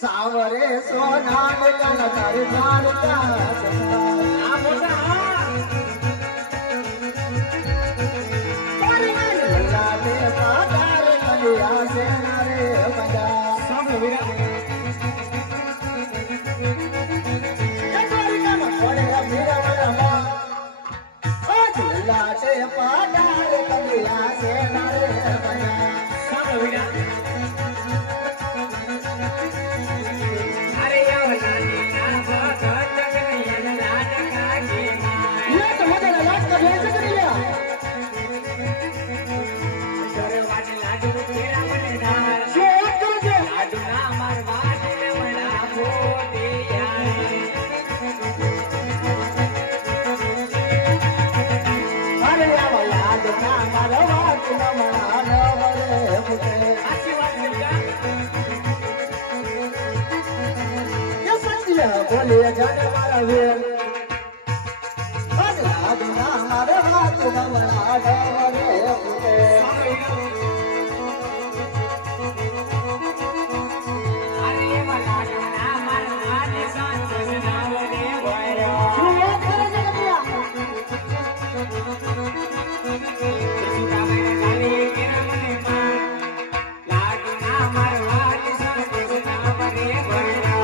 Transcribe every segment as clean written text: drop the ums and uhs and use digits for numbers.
સાવરે સોના કન તારી મારતા આ મોટા તારી લલ્લા દે પાદાર કલિયા સેના રે પજા સાંભળો વીરા એ તારી કામ પડે વીરા વાળા આજ લલ્લા દે પાદાર કલિયા સેના રે પજા સાંભળો વીરા બોલે જાને મારા વેલ અદલા દુના મારા હાથ નમણા ડવરે ફૂટે અરે મલા ના મારા હાથ સંતોષ નાવને વાયરા શું વાત કરે છે કટિયા સુના મેરે ગાલી કેરા મને માં લાડુ ના મારા હાથ સંતોષ નાવને વાયરા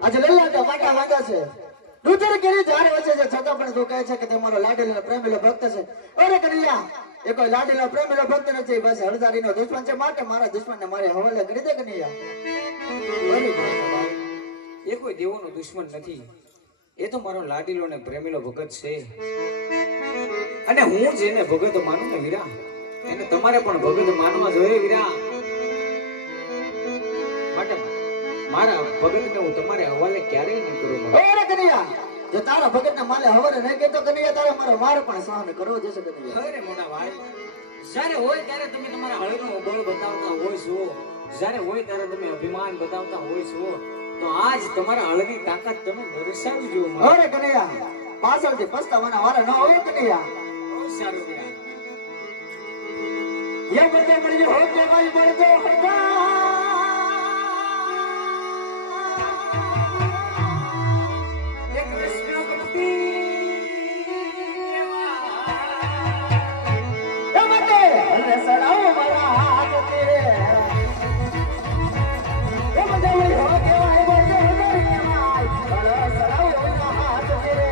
આજે લલ્લા તો વાટા વાંધા છે દૂધર કેરી ઝાડ વચ્ચે છે છતાં પણ તું કહે છે કે તમારો લાડેલો પ્રેમીલો ભક્ત છે અરે કનૈયા એ કોઈ લાડેલો પ્રેમીલો ભક્ત નથી બસ હળદારીનો દુશ્મન છે માટે મારા દુશ્મનને મારે હવાલે કરી દે કનૈયા એ કોઈ દેવોનો દુશ્મન નથી એ તો મારો લાડીલો ને પ્રેમીલો ભગત છે અને હું જેને ભગત માનું ને વીરા એને તમારે પણ ભગત માનવા જોઈએ વીરા માટે મારા ભગતને હું તમારે હવાલે ક્યારેય નહીં કરું અરે કનૈયા જો તારા ભગતને માલે હવાલે નહીં કેતો કનૈયા તારે મારો વાર પણ સહન કરવો જશે કનૈયા અરે મોટા ભાઈ જ્યારે હોય ત્યારે તમે તમારા હળનો બળ બતાવતા હોય છો જ્યારે હોય ત્યારે તમે અભિમાન બતાવતા હોય છો તો આજ તમારા હળની તાકાત તમે દર્શાવી જો અરે કનૈયા પાછળથી પસ્તાવાના વારા ન હોય કનૈયા બહુ સારું વીરા ये बंदे मरी हो के भाई बढ़ते होगा ये कृष्ण भक्ति ये मते अरे सड़ाओ मरा हाथ तेरे ये बंदे मरी हो के भाई बढ़ते होगा रे भाई अरे सड़ाओ मरा हाथ तेरे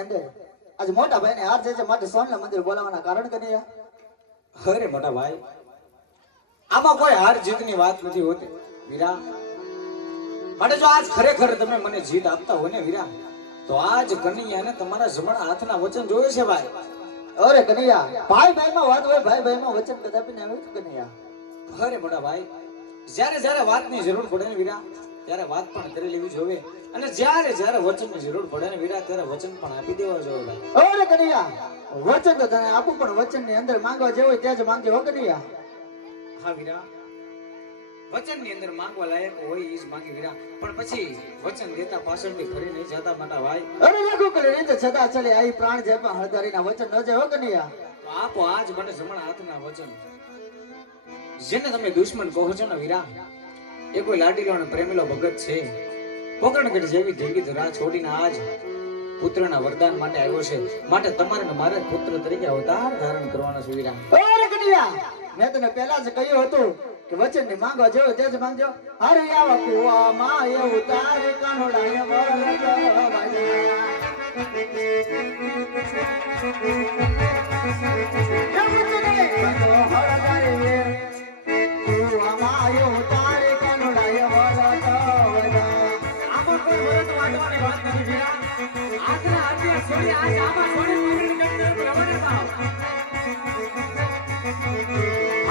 ની અંદર આજે મોટા ભાઈને હાર જાય છે માટે સોનલા મંદિર બોલાવવાના કારણ કનૈયા? અરે મોટા ભાઈ, આમાં કોઈ હાર જીતની વાત નથી હોતી વીરા. માટે જો આજ ખરેખર તમે મને જીત આપતા હોય ને વીરા, તો આજ કનૈયાને તમારા જમણા હાથના વચન જોયે છે ભાઈ. અરે કનૈયા, ભાઈ ભાઈમાં વાત હોય, ભાઈ ભાઈમાં વચન કદાપી ના આવે કનૈયા. અરે મોટા ભાઈ, જ્યારે જ્યારે વાતની જરૂર પડે ને વીરા, ત્યારે વાત પણ કરી લેવી જોઈએ, અને જ્યારે જ્યારે વચનની જરૂર પડે ને વીરા, ત્યારે વચન પણ આપી દેવા જોઈએ ભાઈ. અરે કનૈયા, વચન તો તને આપું, પણ વચનની અંદર માંગવા જેવું હોય ત્યાં જ માંગજો હો કનૈયા. હા વીરા, વચનની અંદર માંગવા લાયક હોય એ જ માંગી વીરા, પણ પછી વચન દેતા પાછળથી ફરી નહીં જતા મોટા ભાઈ. અરે લાગુ કરે રીતે છતાં ચાલે આઈ પ્રાણ જાય પણ હળદારીના વચન ન જાય હો કનૈયા. તો આપો આજ મને જમણા હાથના વચન. જેને તમે દુશ્મન કહો છો ને વીરા, એ કોઈ લાડીલો અને પ્રેમીલો ભગત છે. પોકરણગઢ જેવી ઢીંગી ધરા છોડીને આજ પુત્રના વરદાન માટે આવ્યો છે. માટે તમારે ને મારે પુત્ર તરીકે અવતાર ધારણ કરવાનો છે વીરા. અરે કનૈયા, મેં તને પહેલા જ કહ્યું હતું કે વચન ની માંગવા જેવો તે જ માંગજો. હરે આવા કુવામાં એવું તારે કાનોડાય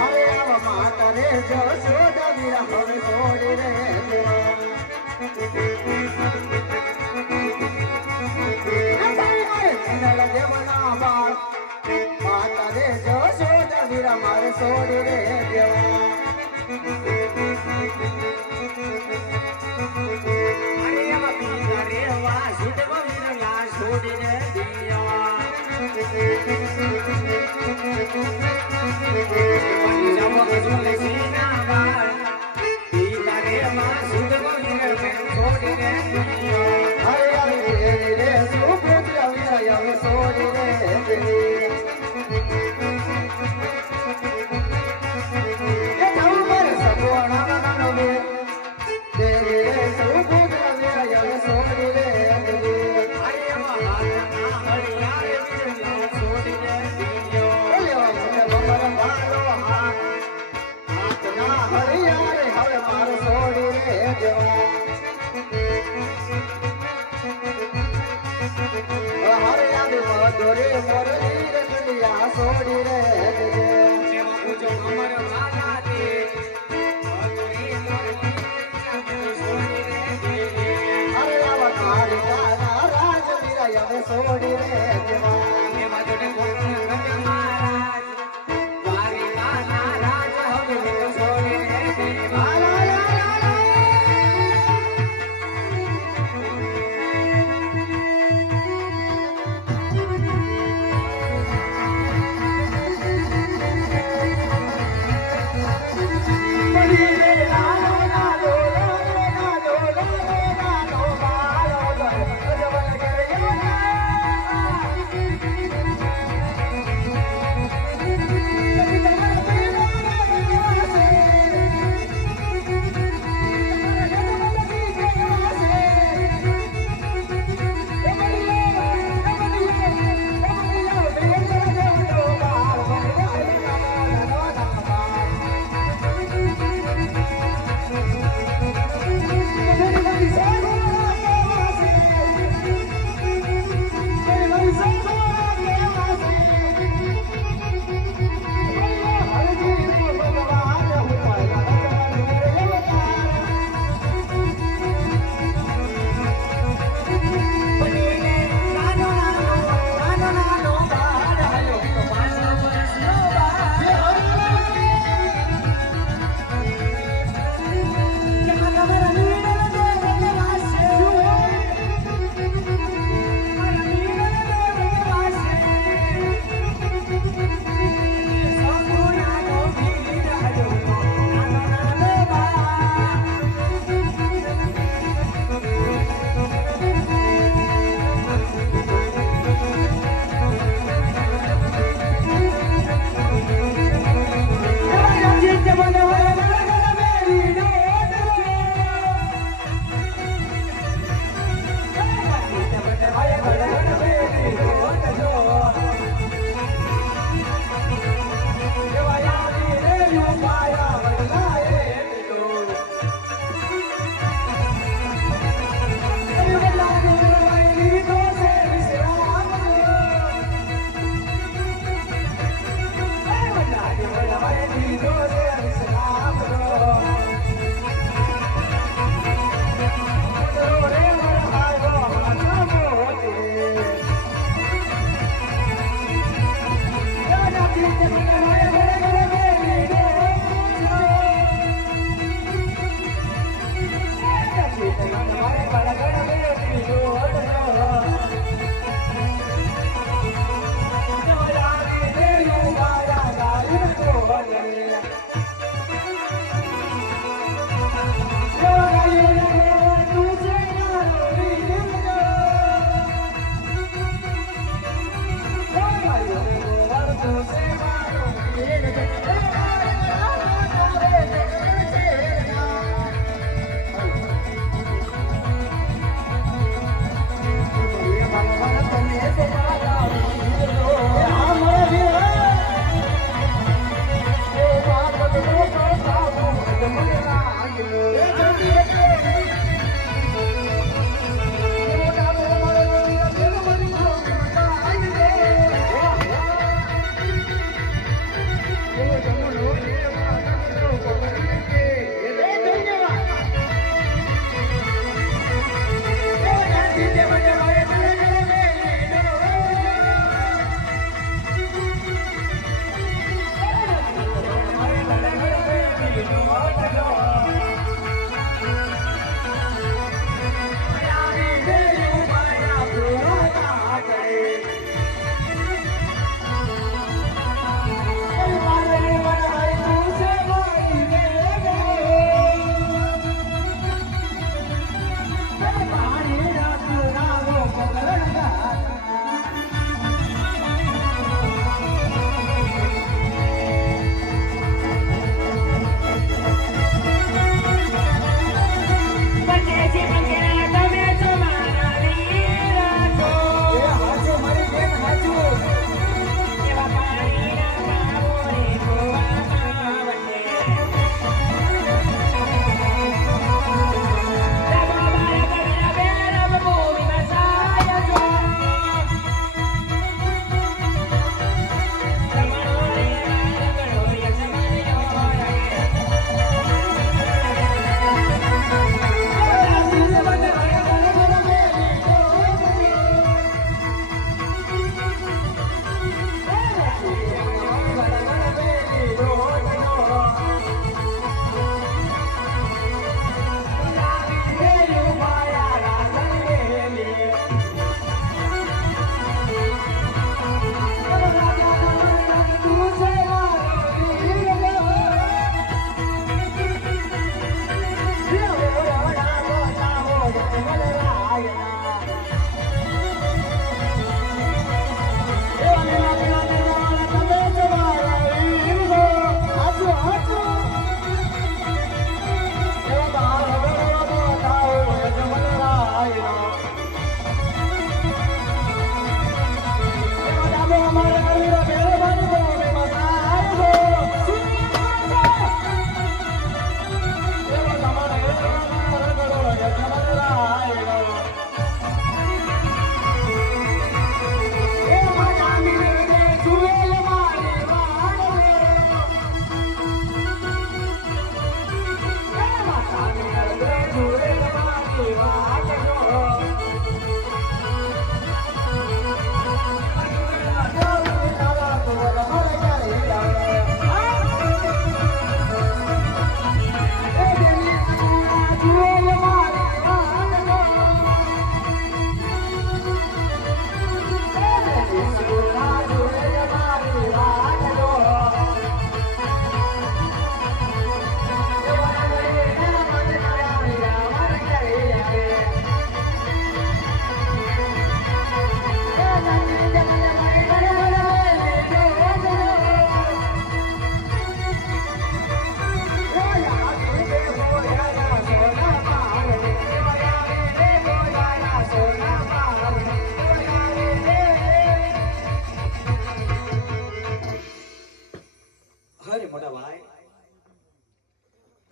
અરે આવા માતા રે જો સોડા વીરા હવે છોડી રે દેવના બાળ માતા રે જો સોડા વીરા મારે છોડી રે દેવા. અરે એવા પીના રે વા સુડવા વીરલા છોડીને દિયા. પંજાબ ગજોલે સીના બાળ પીના રે વા સુડવા વીરલા છોડીને દિયા. હરે આવી રે સુપુત્ર વીરા હવે છોડી રે એ થાઉ મારે સગોણા નાનો વે રે સુપુત્ર વીરા હવે છોડી રે અરે એવા હાથના હળિયા રે વીરલા છોડીને દિયા.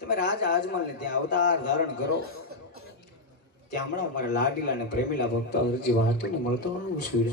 તમે રાજા આજમલને ત્યાં અવતાર ધારણ કરો. ત્યાં હમણાં મારા લાડીલા અને પ્રેમીલા ભક્તો હરજી વાતો ને મળતો આવું છું.